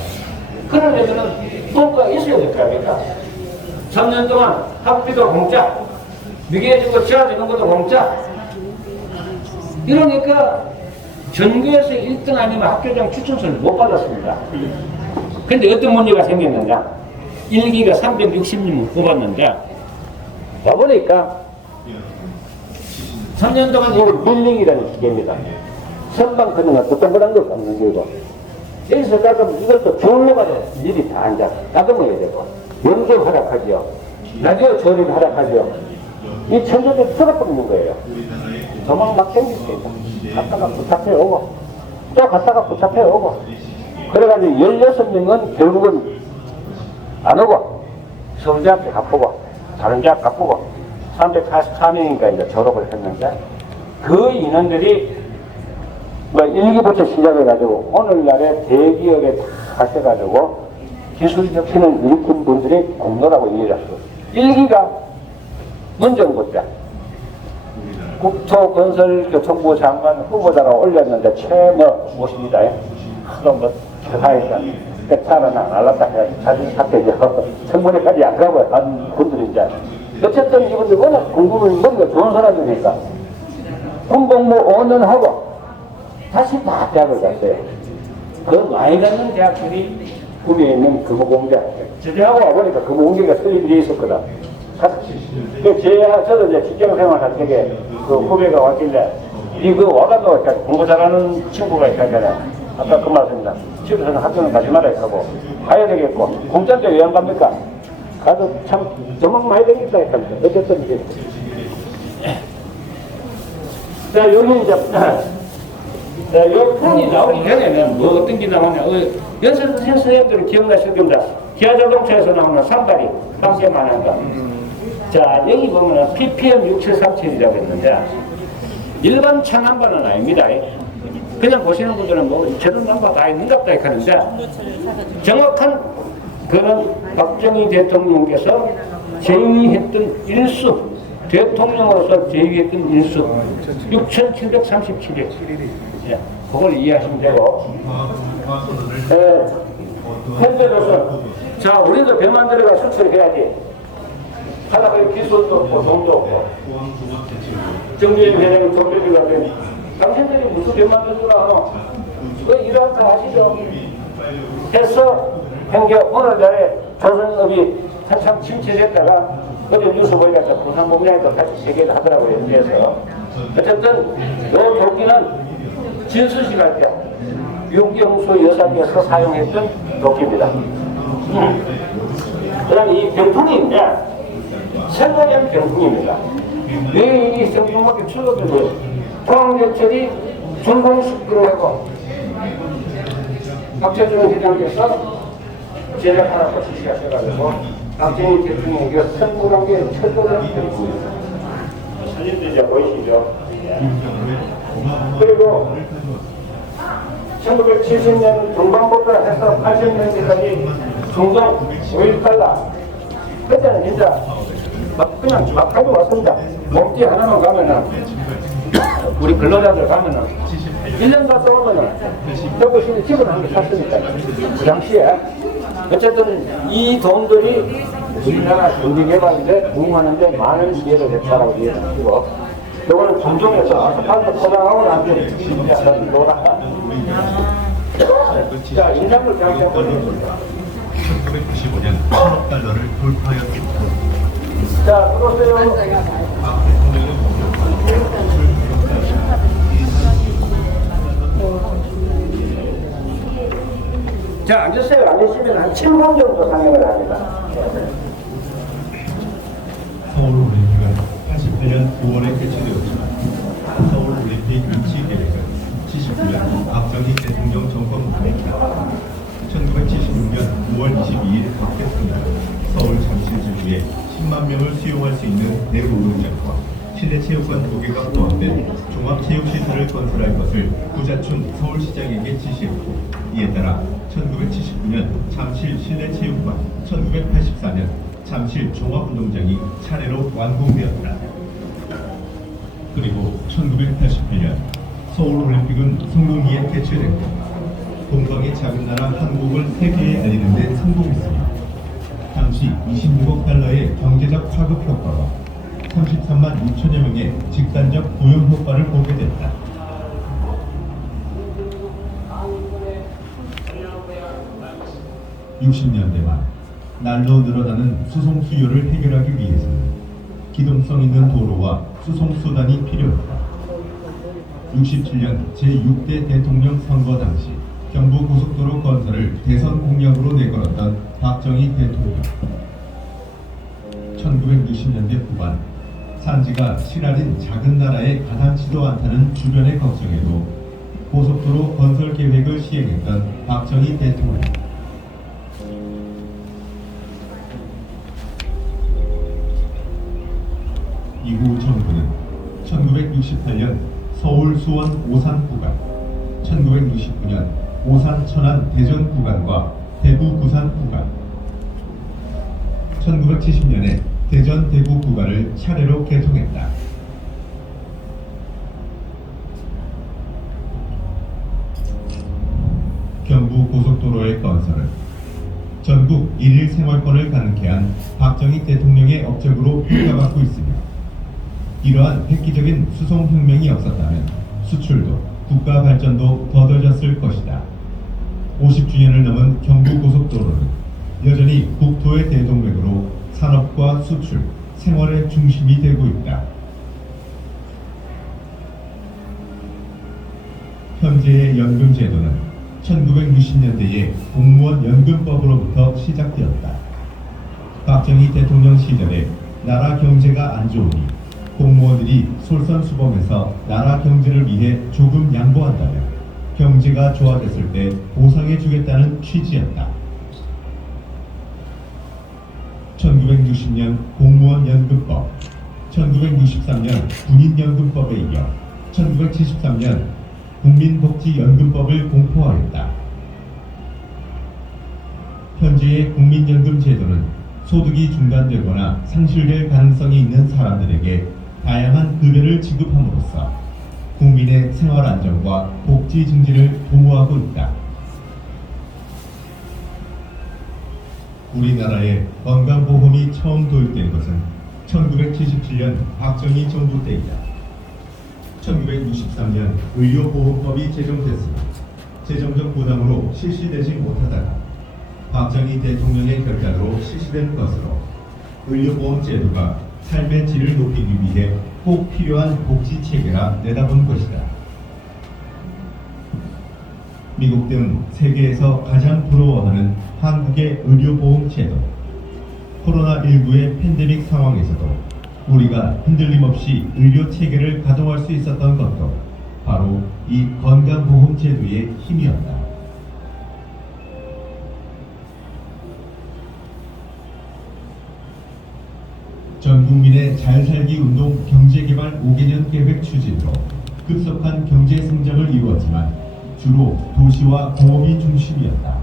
그러려면은 뭔가 있어야 될 거 아닙니까? 3년 동안 학비도 공짜, 미개해주고 지어주는 것도 공짜. 이러니까 전교에서 1등 아니면 학교장 추천서를 못 받았습니다. 근데 어떤 문제가 생겼느냐? 1기가 360명 뽑았는데 와보니까 3년 동안 이걸 밀링이라는 기계입니다. 선방커닝가 또 동그란 거 깎는 거고 여기서 깎으면 이걸 또 종로가도 일이 다 앉아 깎아먹어야 되고 연결 하락하죠. 라디오 조립 하락하죠. 이 천재들이 풀어버리는 거예요. 도망 막 생길 수 있다. 갔다가 부탁해 오고 또 갔다가 부탁해 오고 그래가지고 16명은 결국은 안 오고 서울대학교 가보고 다른 대학 가보고 344명인가 이제 졸업을 했는데 그 인원들이 뭐 1기부터 시작해가지고 오늘날에 대기업에 다 가셔가지고 기술 접히는 일꾼 분들이 공로라고 일어났어요. 1기가 문정부 때 국토건설교통부 장관 후보자가 올렸는데 최모 모십니다. 하도 뭐 세상에서 백차는 안 알았다 해가지고 자신 사태죠. 청문회까지 안 가고 한 분들이 이제 어쨌든 이분들 워낙 공부를 머리가 좋은 사람이니까 군복무 5년 하고 다시 다 대학을 갔어요. 그 많이 가는 대학들이 구미에 있는 금호공대. 저 대학을 와보니까 금호공대가 설립이 되어 있었거든. 저도 이제 직장생활 할 적에 그 후배가 왔길래 이거 와가지고 공부 잘하는 친구가 있다잖아요. 아까 그 말씀입니다. 집에서는 학교는 가지 말아야 하고 가야 되겠고 공짜인데 왜 안 갑니까? 가서 참 조망 많이 되겠다 했답니다. 어쨌든 이제 자 여기 이제 요 편이 나오기 전에는 뭐 어떤 게 나오냐 연세대 선생님들이 기억나실 겁니다. 기아자동차에서 나오는 산발이 방제만 한다. 자 여기 보면 ppm 6737이라고 했는데 일반 차난바는 아닙니다. 그냥 보시는 분들은 뭐 저런 난바 다 있는갑다 하는데 정확한 그런 박정희 대통령께서 제위했던 일수 대통령으로서 제위했던 일수 6,737일 예, 그걸 이해하시면 되고 현재로서 자 우리도 배만 들어가 수출해야지 하다가 기술도 없고 돈도 없고 정부의 회장은 정부가 된 당신들이 무슨 배만 들어가 하노 그 일한다 하시죠 해서 행겨 오늘날에 조선업이 한참 침체됐다가 어제 뉴스 보니까 부산공장에도 다시 재개를 하더라고요. 그래서 어쨌든 이 도끼는 진수식할 때 육경수 여사께서 사용했던 도끼입니다. 그다음 이 병풍인데 생활형 병풍입니다. 왜 이 생뚱맞게 추억을 포항제철이 준공식기로 하고 박재준 회장께서 제작하라고 지시하셔가지고 박정희 대통령에게 선물한 게 철도를 드리고 사진도 이제 보이시죠? 그리고 1970년 중반부터 해서 80년대까지 중동 5.18날 그때는 진짜 그냥 막 가져왔습니다. 몸띠 하나만 가면은 우리 근로자들 가면은 1년 갔다 오면은 저것이 집을 한 개 샀으니까 그 당시에 어쨌든 이 돈들이 우리나라 경제개발인데 부흥하는데 많은 기회를 냈다라고 이해하시고 이거는 중동에서 아스팔트 포장하고 나한테 진짜 놀아. 자, 인상을 생각해 보겠습니다. 1995년 1,000억 달러를 돌파하였습니다. 자, 들어오세요. 자, 앉으세요. 앉으시면 한 7분 정도 상영을 합니다. 서울올림픽은 88년 9월에 개최되었지만 서울올림픽 유치 계획은 79년 박정희 대통령 정권 말입니다. 1976년 9월 22일 박대통령은 서울 잠실지구에 10만 명을 수용할 수 있는 대우운동장과 실내체육관 2개가 포함된 종합체육시설을 건설할 것을 구자춘 서울시장에게 지시했고 이에 따라 1979년 잠실 실내체육관, 1984년 잠실 종합운동장이 차례로 완공되었다. 그리고 1988년 서울올림픽은 성동리에 개최됐고 동방의 작은 나라 한국을 세계에 알리는 데 성공했습니다. 당시 26억 달러의 경제적 파급 효과와 33만 6천여 명의 직관적 고용 효과를 보게 됐다. (60년대) 말 날로 늘어나는 수송 수요를 해결하기 위해서는 기동성 있는 도로와 수송 수단이 필요했다. 67년 제6대 대통령 선거 당시 경부고속도로 건설을 대선 공약으로 내걸었던 박정희 대통령. 1960년대 후반 산지가 실알인 작은 나라에 가당치도 않다는 주변의 걱정에도 고속도로 건설 계획을 시행했던 박정희 대통령. 이후 정부는 1968년 서울 수원 오산 구간, 1969년 오산 천안 대전 구간과 대구 부산 구간, 1970년에 대전 대구 구간을 차례로 개통했다. 경부고속도로의 건설은 전국 일일 생활권을 가능케 한 박정희 대통령의 업적으로 평가받고 있으며 이러한 획기적인 수송혁명이 없었다면 수출도 국가 발전도 더뎌졌을 것이다. 50주년을 넘은 경부고속도로는 여전히 국토의 대동맥으로 산업과 수출, 생활의 중심이 되고 있다. 현재의 연금제도는 1960년대의 공무원 연금법으로부터 시작되었다. 박정희 대통령 시절에 나라 경제가 안 좋으니 공무원들이 솔선수범해서 나라 경제를 위해 조금 양보한다면 경제가 좋아졌을 때 보상해주겠다는 취지였다. 1960년 공무원 연금법, 1963년 군인연금법에 이어 1973년 국민복지연금법을 공포하였다. 현재의 국민연금 제도는 소득이 중단되거나 상실될 가능성이 있는 사람들에게 다양한 급여를 지급함으로써 국민의 생활 안정과 복지 증진을 도모하고 있다. 우리나라에 건강보험이 처음 도입된 것은 1977년 박정희 정부 때이다. 1963년 의료보험법이 제정됐으나 재정적 부담으로 실시되지 못하다가 박정희 대통령의 결단으로 실시된 것으로 의료보험 제도가 삶의 질을 높이기 위해 꼭 필요한 복지 체계라 내다본 것이다. 미국 등 세계에서 가장 부러워하는 한국의 의료보험 제도. 코로나19의 팬데믹 상황에서도 우리가 흔들림 없이 의료 체계를 가동할 수 있었던 것도 바로 이 건강보험 제도의 힘이었다. 전 국민의 잘살기 운동 경제개발 5개년 계획 추진으로 급속한 경제 성장을 이루었지만 주로 도시와 공업이 중심이었다.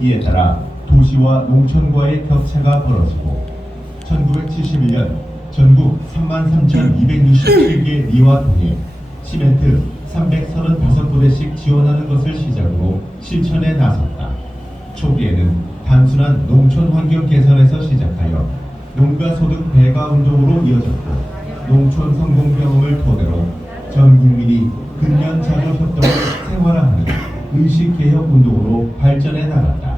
이에 따라 도시와 농촌과의 격차가 벌어지고 1971년 전국 33,267개 리와 동에 시멘트 335부대씩 지원하는 것을 시작으로 실천에 나섰다. 초기에는 단순한 농촌 환경 개선에서 시작하여 농가 소득 배가 운동으로 이어졌고 농촌 성공 경험을 토대로 전 국민이 근면 자조 협동을 생활화하는 의식 개혁 운동으로 발전해 나갔다.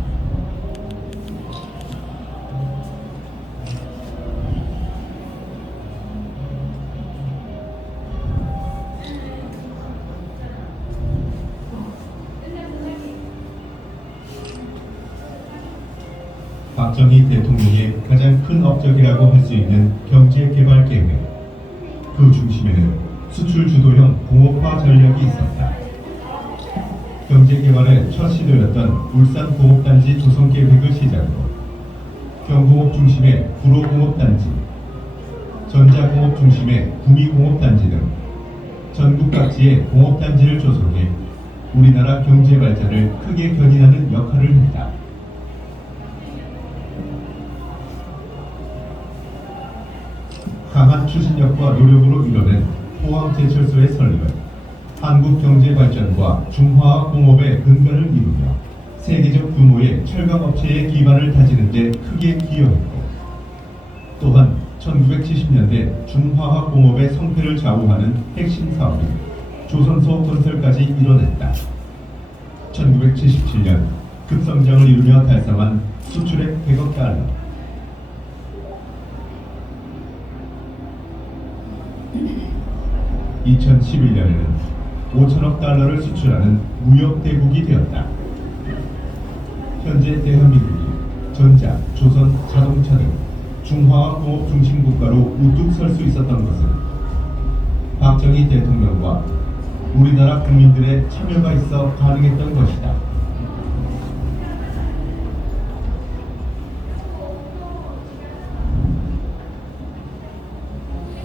박정희 대통령의 가장 큰 업적이라고 할 수 있는 경제개발 계획. 그 중심에는 수출 주도형 공업화 전략이 있었다. 경제개발의 첫 시도였던 울산 공업단지 조성 계획을 시작으로 경공업 중심의 구로공업단지, 전자공업 중심의 구미공업단지 등 전국 각지의 공업단지를 조성해 우리나라 경제 발전을 크게 견인하는 역할을 했다. 강한 추진력과 노력으로 이뤄낸 포항제철소의 설립은 한국 경제 발전과 중화학 공업의 근간을 이루며 세계적 규모의 철강업체의 기반을 다지는 데 크게 기여했고, 또한 1970년대 중화학 공업의 성패를 좌우하는 핵심 사업인 조선소 건설까지 이뤄냈다. 1977년 급성장을 이루며 달성한 수출액 100억 달러. 2011년에는 5천억 달러를 수출하는 무역 대국이 되었다. 현재 대한민국이 전자, 조선, 자동차 등 중화학 공업 중심 국가로 우뚝 설 수 있었던 것은 박정희 대통령과 우리나라 국민들의 참여가 있어 가능했던 것이다.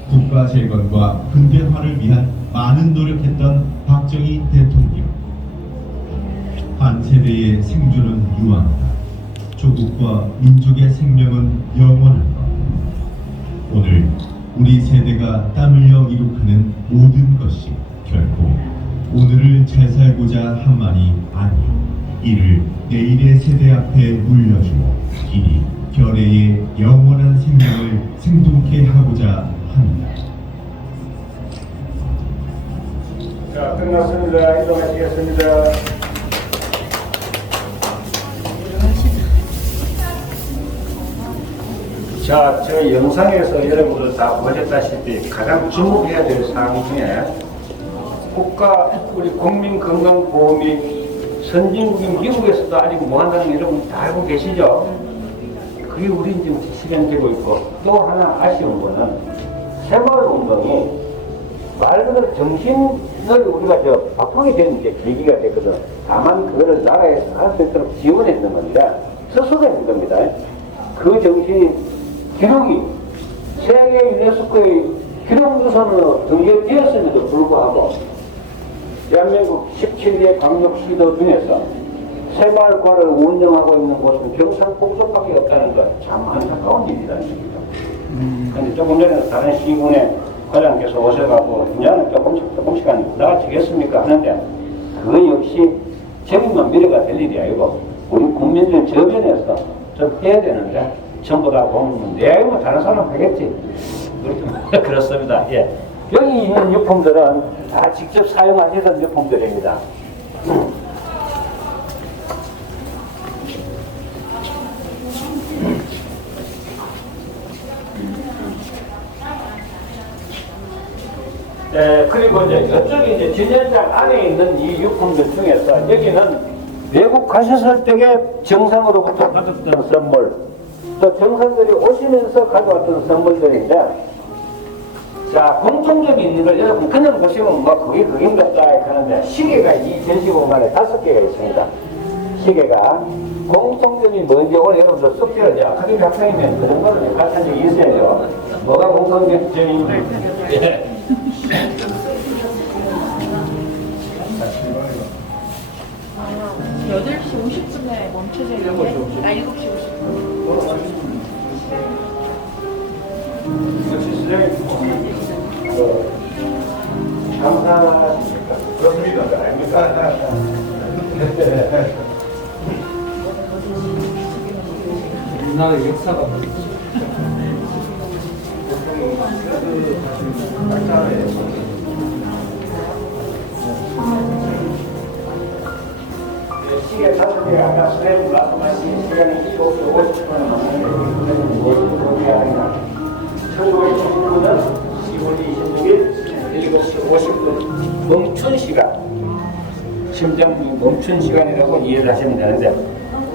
국가 재건과 근대화를 위한 많은 노력했던 박정희 대통령. 한 세대의 생존은 유한하다. 조국과 민족의 생명은 영원한 것. 오늘 우리 세대가 땀 흘려 이룩하는 모든 것이 결코 오늘을 잘 살고자 함만이 아니요, 이를 내일의 세대 앞에 물려주어 이니 결의의 영원한 생명을 생동케 하고자 합니다. 자, 끝났습니다. 이동하시겠습니다. 자, 저 영상에서 여러분들 다 보셨다시피 가장 주목해야 될 사항 중에 우리 국민건강보험이 선진국인 미국에서도 아직 못한다는 거 여러분 다 알고 계시죠? 그게 우리 지금 실현되고 있고, 또 하나 아쉬운 거는 새마을운동이 말 그대로 정신을 우리가 박통이 되는 계기가 됐거든. 다만 그거를 나라에서 할 수 있도록 지원했는 건데 스스로 했는 겁니다. 그 정신이 기록이 세계 유네스코의 기록유산으로 등재되었음에도 불구하고 대한민국 17개 광역시도 중에서 새마을과를 운영하고 있는 곳은 경상북도밖에 없다는 것 참 안타까운 일이다. 그런데 조금 전에 다른 시군의 과장께서 오셔가지고 이제는 조금씩 나아지겠습니까 하는데, 그거 역시 저기만 미래가 될 일이 아니고 우리 국민들 저변에서 좀 해야 되는데 전부 다 보면 내가 다른 사람 하겠지. 그렇습니다. 예. 여기 있는 유품들은 다 직접 사용하시던 유품들입니다. 그리고 이제 이쪽에 이제 진연장 안에 있는 이 유품들 중에서 여기는 외국 가셨을 때에 정상으로부터 받았던 선물, 또 정상들이 오시면서 가져왔던 선물들인데, 자, 공통점이 있는 걸 여러분 그냥 보시면 뭐 그게 같다 하는데, 시계가 이 전시 공간에 5개가 있습니다. 시계가 공통점이 뭔지 오늘 여러분들 숙제를 이제 아카데미 학생이면 그 정도는 가르친 적이 있어야죠. 뭐가 공통점인지. 예. 8시 50분에 멈춰져 있는데 7시 50분. 감사하십니까? 그렇습니다. 아닙니까? 우리나라 역사가 시계 5개가 아까 선생님 말씀하신 시간이 7시 50분에 맞는데 무엇을 소개하는가? 1999년 10월 26일 7시 50분 멈춘 시간, 심장 멈춘 시간이라고 이해를 하시면 되는데,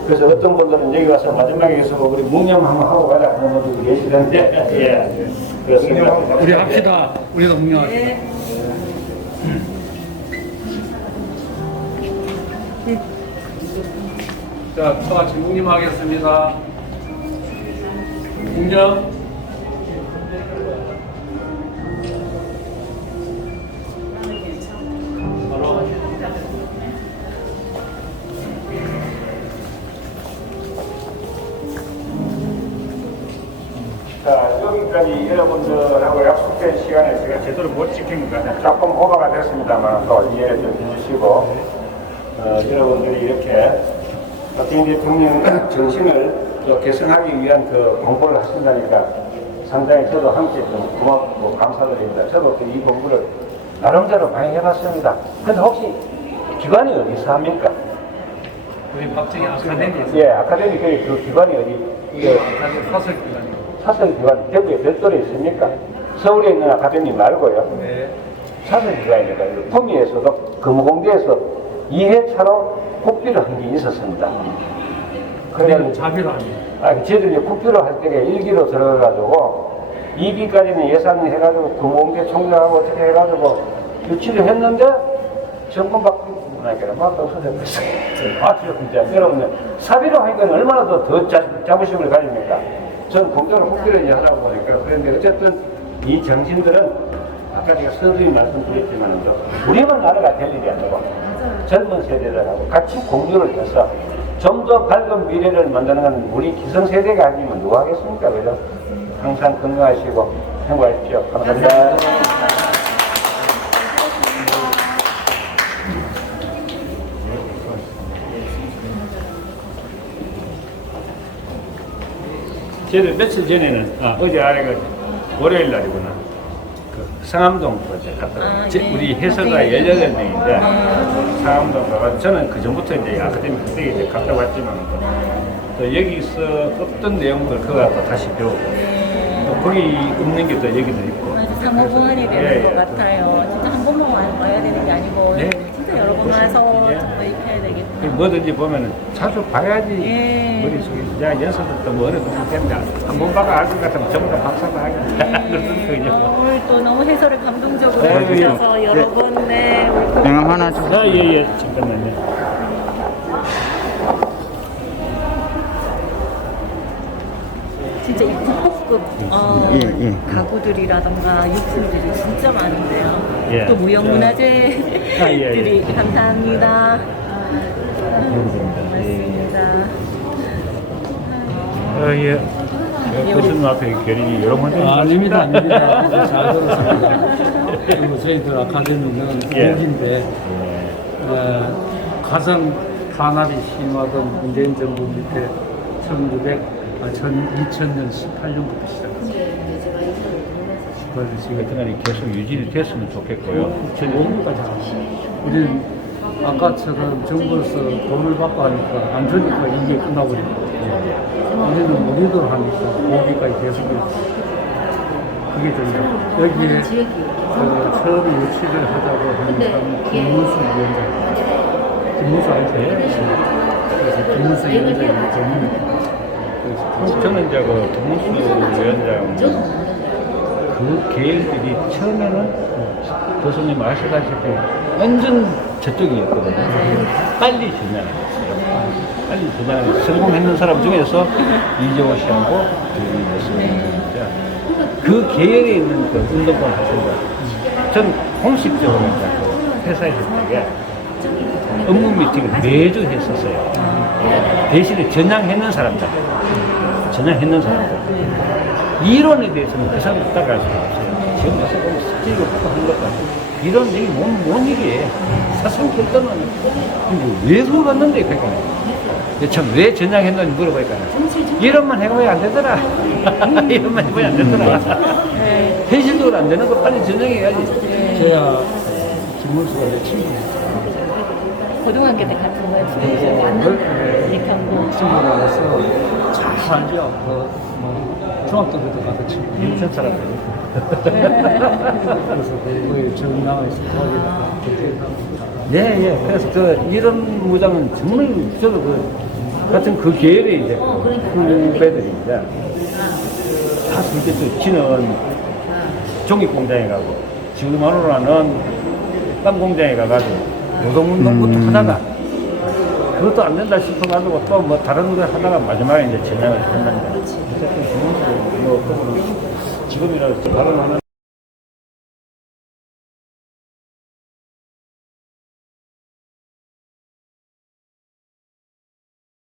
그래서 어떤 분들은 여기 와서 마지막에서 우리 묵념 한번 하고 가자 하는 분들도 계시던데, 예, 그렇습니다. 우리 합시다. 우리도 공명합시다. 자, 다 같이 묵념하겠습니다. 묵념. 자, 여기까지 여러분들하고 약속된 시간에 제가 제대로 못 지킨 것 같아요. 조금 오버가 됐습니다만 또 이해를 좀 해주시고, 여러분들이 이렇게 박정희 대통령 정신을 또 개선하기 위한 그 공부를 하신다니까 상당히 저도 함께 좀 고맙고 감사드립니다. 저도 이 공부를 나름대로 많이 해봤습니다. 근데 혹시 기관이 어디서 합니까? 우리 박정희 아카데미에서 예, 아카데미 그 기관이 어디? 이게 사설기관이고. 사설기관 대구에 별도로 있습니까? 서울에 있는 아카데미 말고요. 네. 사설기관입니다. 구미에서도 금호공대에서 2회차로 국비를 한 게 있었습니다. 우리는 자비로 합니다. 저희들이 국비로 할 때가 1기로 들어가가지고 2기까지는 예산을 해가지고 금호공대 총장하고 어떻게 해가지고 유치를 했는데 정권 바꾸고 나니까 막 없어졌어요. 진짜 여러분들 사비로 하니까 얼마나 더 자부심을 가집니까? 전 공정을 국비로 이제 하다 보니까. 그런데 어쨌든 이 정신들은 아까 제가 서두에 말씀드렸지만 우리만 나라가 될 일이 아니고 젊은 세대들하고 같이 공유를 해서 좀 더 밝은 미래를 만드는 건 우리 기성세대가 아니면 누가 하겠습니까? 그죠? 항상 건강하시고 행복하십시오. 감사합니다. 저희들 며칠 전에는 어제 아래가 월요일 날이구나. 그 상암동 갔다. 우리 회사가 18명인데 상암동 가서 저는 그 전부터 이제 아카데미 그때 이제 갔다 왔지만 또 여기서 어떤 내용들 그거 또 다시 배우고 또 거기 없는 게 또 여기도 있고. 상호보완이 되는 예, 예. 것 같아요. 진짜 한 번만 와야 되는 게 아니고 네. 진짜 여러 번 와서 예. 좀 입혀야 되겠구나. 뭐든지 보면은 자주 봐야지 예. 머릿속에 야 연습도 뭐 어려도 좋겠는데 한 번 봐도 알 것 같으면 전부 다 박사도 하겠다. 그렇죠. 오늘 또 너무 해설을 감동적으로 네, 해주셔서 여러분 네 우리 명함 하나 주세요. 예예 잠깐만요. 진짜 이 국보급 가구들이라던가 유품들이 진짜 많은데요. 예. 또 무형문화재들이 감사합니다. 고맙습니다. 예. 교수님 앞에 괜히 여러 번 아닙니다, 아닙니다. 잘 들었습니다. 그리고 저희들 아카데미는 예. 공기인데 가장 탄압이 심하던 문재인 정부 밑에 2000년 18년부터 시작했습니다. 그래서 지금 여튼간에 계속 유지가 됐으면 좋겠고요. 2005년까지 하고 우리는 아까처럼 정부에서 돈을 받고 하니까 안 주니까 이게 끝나버리고 우리는 우리들 하니까 고기까지 계속 그게 좀 여기에 처음 유치를 하자고 하는 사람은 김문수 위원장. 김문수 알죠? 그래서 김문수 위원장이 전문입니다. 저는 이제 그 김문수 위원장 그 계열들이 처음에는 교수님 아시다시피 완전 저쪽이었거든요. 빨리 전향했어요. 빨리 전향 성공했는 사람 중에서 이재호 씨하고 교수님이었습니다. 그 계열에 있는 그 운동권 하신다. 전 공식적으로 이제 그 회사에서 되게 업무 미팅을 매주 했었어요. 대신에 전향했는 사람들. 이론에 대해서는 그 사람 따라갈 수가 없어요. 지금 와서 보면 스킬로 하는 것 같아요. 이런 얘기 뭔 얘기에 사상 결단은 왜 그거 갔는데 그러니까 참 왜 전향했는지 물어보니까 이런만 해보면 안 되더라. 이런만 해보면 안 되더라. 현실적으로 안 되는 거 빨리 전향해야지. 제가 김문수가 내 친구예요. 고등학교 때 같은 거예요. 집에서 만난 이렇게 하고. 친구라서 잘 알죠. 뭐 중학교 때도 가서 친구. 인천 사람들. 그래서 거기 정당에서 도와주고 예. 그래서 이런 무장은 정말 저도 같은 그 계열의 이제 후배들이 이제 다 그렇게 또 지는 종이 공장에 가고 지우마루라는 빵 공장에 가가지고 노동운동부터 하다가 그것도 안 된다 싶어가지고 또 뭐 다른 걸 하다가 마지막에 이제 전향을 했는데 어쨌든 지금이라도 발언하는